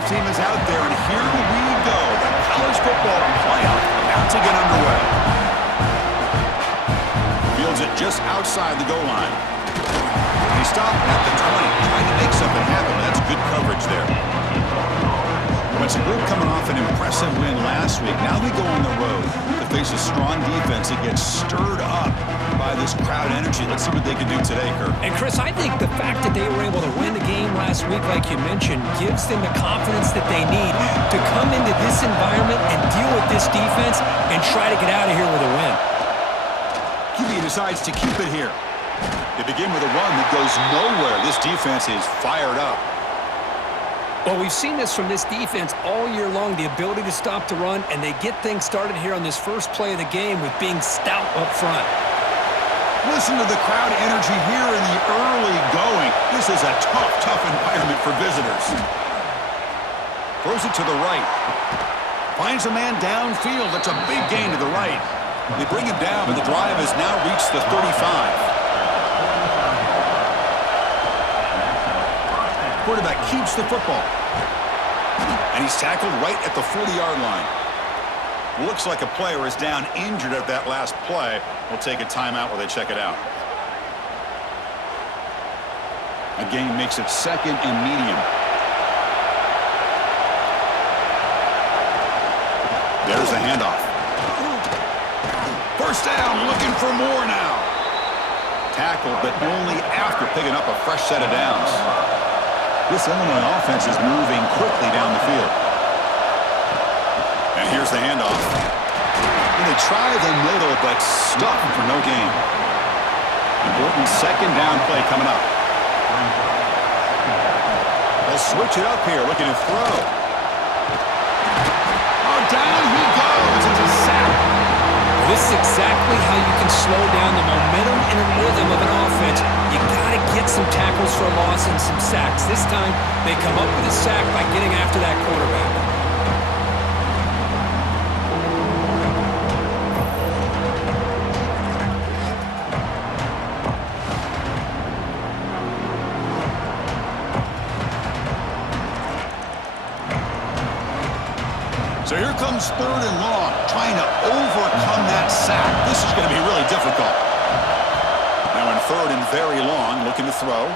playoff team is out there, and here we go. The college football playoff about to get underway. Fields it just outside the goal line. He stopped at the 20, trying to make something happen. That's good coverage there. It's a group coming off an impressive win last week. Now they go on the road to face a strong defense that gets stirred up by this crowd energy. Let's see what they can do today, Kirk. And, Chris, I think the fact that they were able to win the game last week, like you mentioned, gives them the confidence that they need to come into this environment and deal with this defense and try to get out of here with a win. QB decides to keep it here. They begin with a run that goes nowhere. This defense is fired up. Well, we've seen this from this defense all year long, the ability to stop the run, and they get things started here on this first play of the game with being stout up front. Listen to the crowd energy here in the early going. This is a tough environment for visitors. Throws it to the right. Finds a man downfield. That's a big gain to the right. They bring him down, but the drive has now reached the 35. Quarterback keeps the football. And he's tackled right at the 40-yard line. Looks like a player is down injured at that last play. We'll take a timeout while they check it out. A gain makes it second and medium. There's the handoff. First down, looking for more now. Tackled, but only after picking up a fresh set of downs. This Illinois offense is moving quickly down the field. And here's the handoff. And they try the middle, but stuffed for no gain. Important second down play coming up. They'll switch it up here, looking to throw. Oh, down he goes. It's a sack. This is exactly how you can slow down the momentum and rhythm of an offense. You got to get some tackles for a loss and some sacks. This time, they come up with a sack by getting after that quarterback. So here comes third and long, trying to overcome that sack. This is going to be really difficult. Now in third and very long, looking to throw.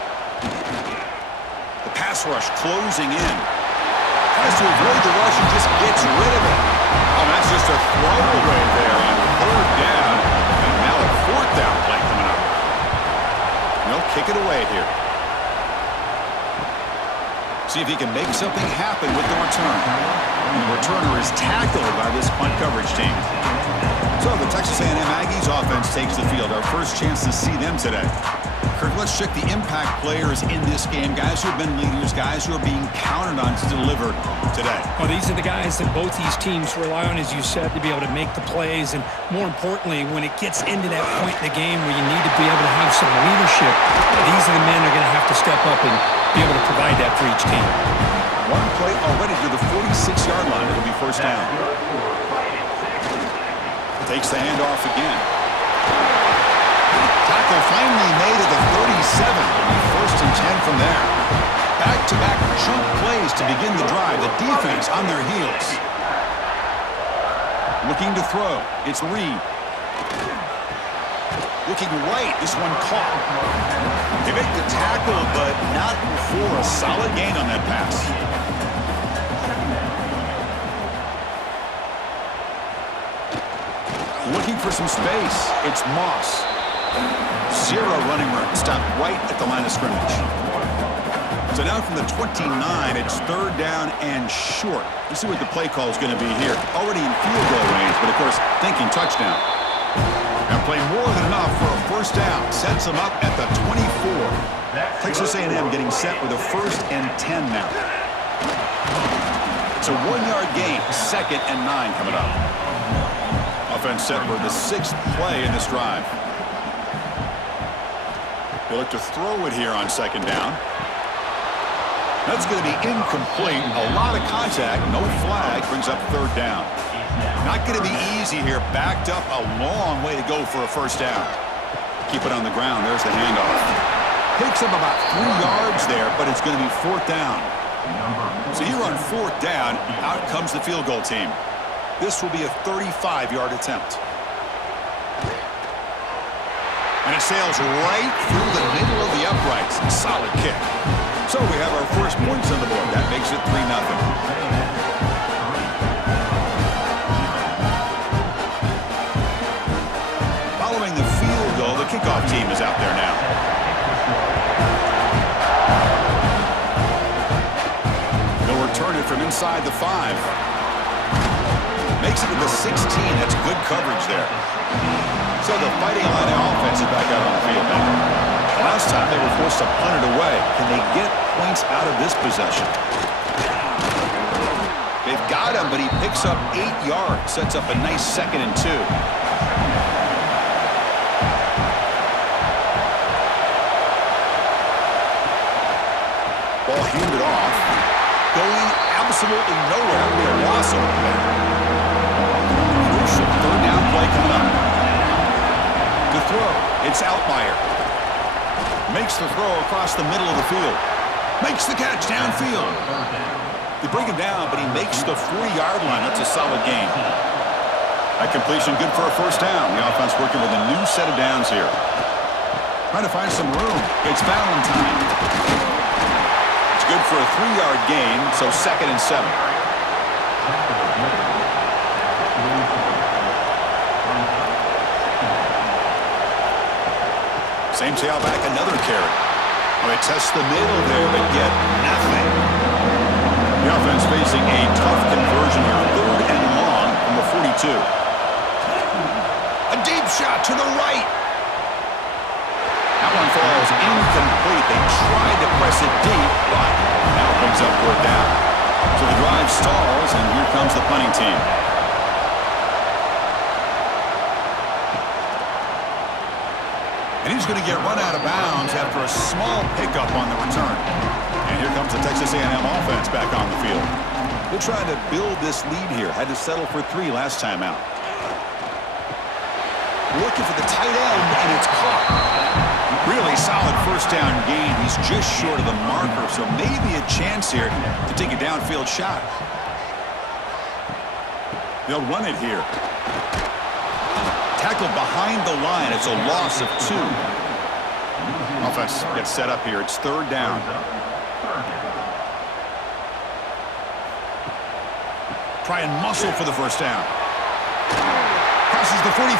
The pass rush closing in. Tries to avoid the rush and just gets rid of it. Oh, that's just a throwaway there on third down. And now a fourth down play coming up. And they'll kick it away here. See if he can make something happen with the return. And the returner is tackled by this punt coverage team. So the Texas A&M Aggies offense takes the field. Our first chance to see them today. Kirk, let's check the impact players in this game. Guys who have been leaders, guys who are being counted on to deliver today. Well, these are the guys that both these teams rely on, as you said, to be able to make the plays. And more importantly, when it gets into that point in the game where you need to be able to have some leadership, these are the men that are going to have to step up and be able to provide that for each team. One play already to the 46-yard line. It'll be first down. Takes the handoff again. Tackle finally made at the 37. It'll be first and 10 from there. Back-to-back chunk plays to begin the drive. The defense on their heels. Looking to throw. It's Reed. Looking right. This one caught. They make the tackle, but not before a solid gain on that pass. Looking for some space. It's Moss. Zero running room. Stopped right at the line of scrimmage. So now from the 29, it's third down and short. Let's see what the play call is going to be here. Already in field goal range, but of course, thinking touchdown. Now play more than enough for a first down. Sets them up at the 24. Texas A&M getting set with a first and 10 now. It's a 1-yard gain. Second and 9 coming up. Offense set for the 6th play in this drive. They look to throw it here on second down. That's going to be incomplete. A lot of contact. No flag. Brings up third down. Not going to be easy here. Backed up a long way to go for a first down. Keep it on the ground. There's the handoff. Picks up about 3 yards there, but it's going to be fourth down. So here on 4th down, out comes the field goal team. This will be a 35-yard attempt. And it sails right through the middle of the uprights. Solid kick. So we have our first points on the board. That makes it 3-0. Following the field goal, the kickoff team is out there now. They'll return it from inside the 5. Makes it to the 16. That's good coverage there. So the Fighting Illini offense is back out on the field now. Last time they were forced to punt it away. Can they get points out of this possession? They've got him, but he picks up 8 yards. Sets up a nice 2nd and 2. Ball handed off. Going absolutely nowhere. It'll be a loss over there. Crucial 3rd down play coming up. To throw, it's Altmaier. Makes the throw across the middle of the field. Makes the catch downfield. They bring him down, but he makes the 4-yard line. That's a solid gain. That completion good for a 1st down. The offense working with a new set of downs here. Trying to find some room. It's Valentine. It's good for a 3-yard gain, so 2nd and 7. Same tailback, another carry. Oh, they test the middle there, but get nothing. The offense facing a tough conversion here. 3rd and long from the 42. A deep shot to the right. That one falls incomplete. They tried to press it deep, but now it brings up 4th down. So the drive stalls, and here comes the punting team. And he's going to get run out of bounds after a small pickup on the return. And here comes the Texas A&M offense back on the field. They're trying to build this lead here. Had to settle for 3 last time out. Looking for the tight end, and it's caught. Really solid 1st down gain. He's just short of the marker, so maybe a chance here to take a downfield shot. They'll run it here. Tackled behind the line. It's a loss of 2. Offense gets set up here. It's 3rd down. Try and muscle for the 1st down. Crosses the 45.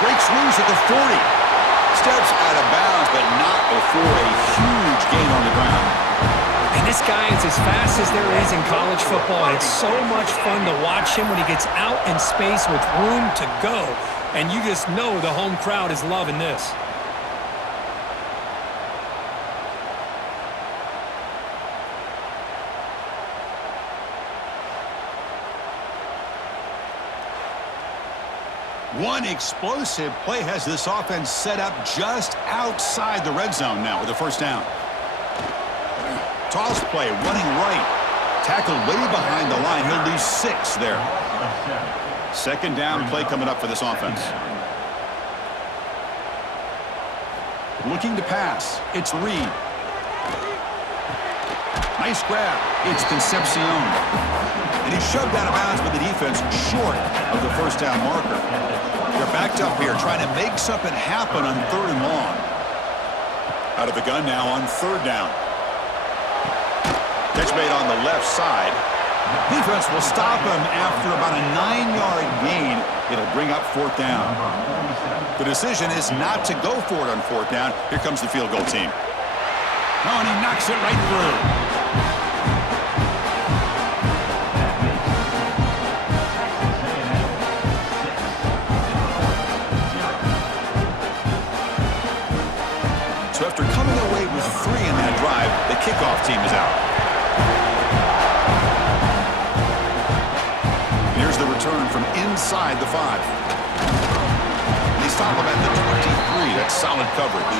Breaks loose at the 40. Steps out of bounds, but not before a huge gain on the ground. And this guy is as fast as there is in college football. It's so much fun to watch him when he gets out in space with room to go. And you just know the home crowd is loving this. One explosive play has this offense set up just outside the red zone now with a 1st down. Toss play, running right. Tackled way behind the line. He'll lose 6 there. 2nd down play coming up for this offense. Looking to pass. It's Reed. Nice grab. It's Concepcion. And he's shoved out of bounds with the defense short of the 1st down marker. They're backed up here trying to make something happen on 3rd and long. Out of the gun now on 3rd down. Catch made on the left side. Defense will stop him after about a 9-yard gain. It'll bring up 4th down. The decision is not to go for it on 4th down. Here comes the field goal team. Oh, and he knocks it right through. So after coming away with 3 in that drive, the kickoff team is out. Here's the return from inside the 5. They stop him at the 23. That's solid coverage.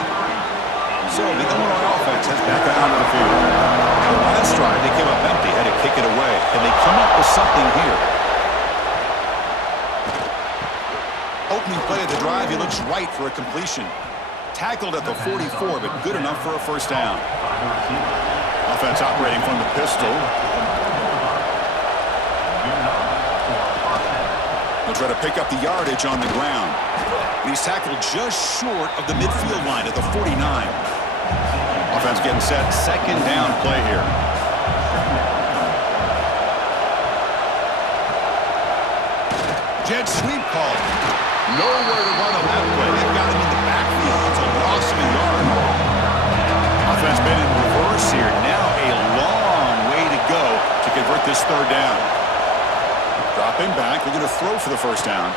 So the Illinois offense has back out onto the field. The last drive, they came up empty, had to kick it away. Can they come up with something here? Opening play of the drive, he looks right for a completion. Tackled at the 44, but good enough for a 1st down. A Offense operating from the pistol. He'll try to pick up the yardage on the ground. He's tackled just short of the midfield line at the 49. Offense getting set. Second down play here. Jet sweep call. Nowhere to run on that play. They've got him in the backfield. It's a loss of a yard. Offense been in reverse here. Now a long way to go to convert this third down. Dropping back. They're going to throw for the first down.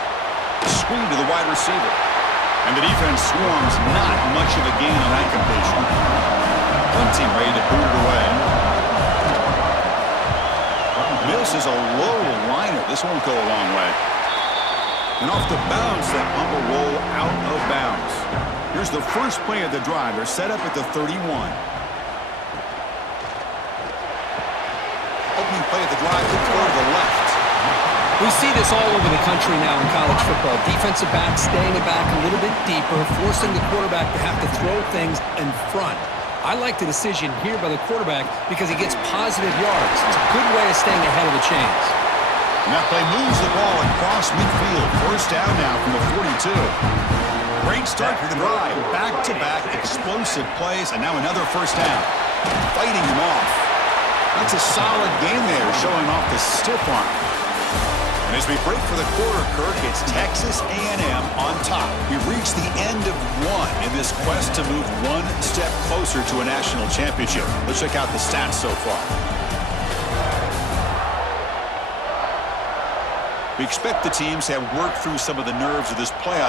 Screen to the wide receiver. And the defense swarms. Not much of a gain on that completion. One team ready to boot it away. This is a low liner. This won't go a long way. And off the bounce, that punt will roll out of bounds. Here's the first play of the drive. They're set up at the 31. Opening play of the drive, to the left. We see this all over the country now in college football. Defensive backs staying back a little bit deeper, forcing the quarterback to have to throw things in front. I like the decision here by the quarterback because he gets positive yards. It's a good way of staying ahead of the chains. And that play moves the ball across midfield. First down now from the 42. Great start to the drive. Back-to-back explosive plays, and now another first down. Fighting him off. That's a solid game there, showing off the stiff arm. And as we break for the quarter, Kirk, it's Texas A&M on top. We've reached the end of one in this quest to move one step closer to a national championship. Let's check out the stats so far. We expect the teams to have worked through some of the nerves of this playoff